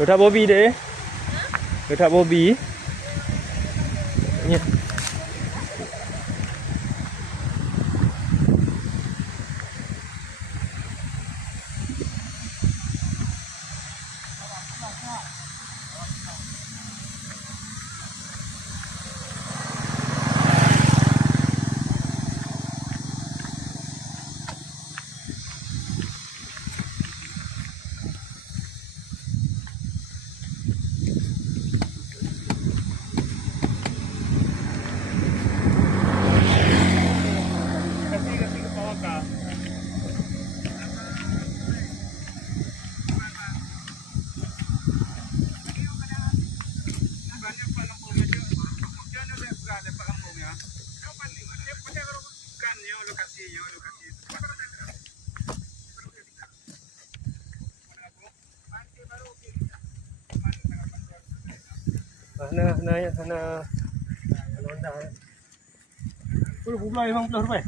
Letak Bobby deh. Letak Bobby. Ni. Sana Honda. Puluh bulan memang puluh rupiah.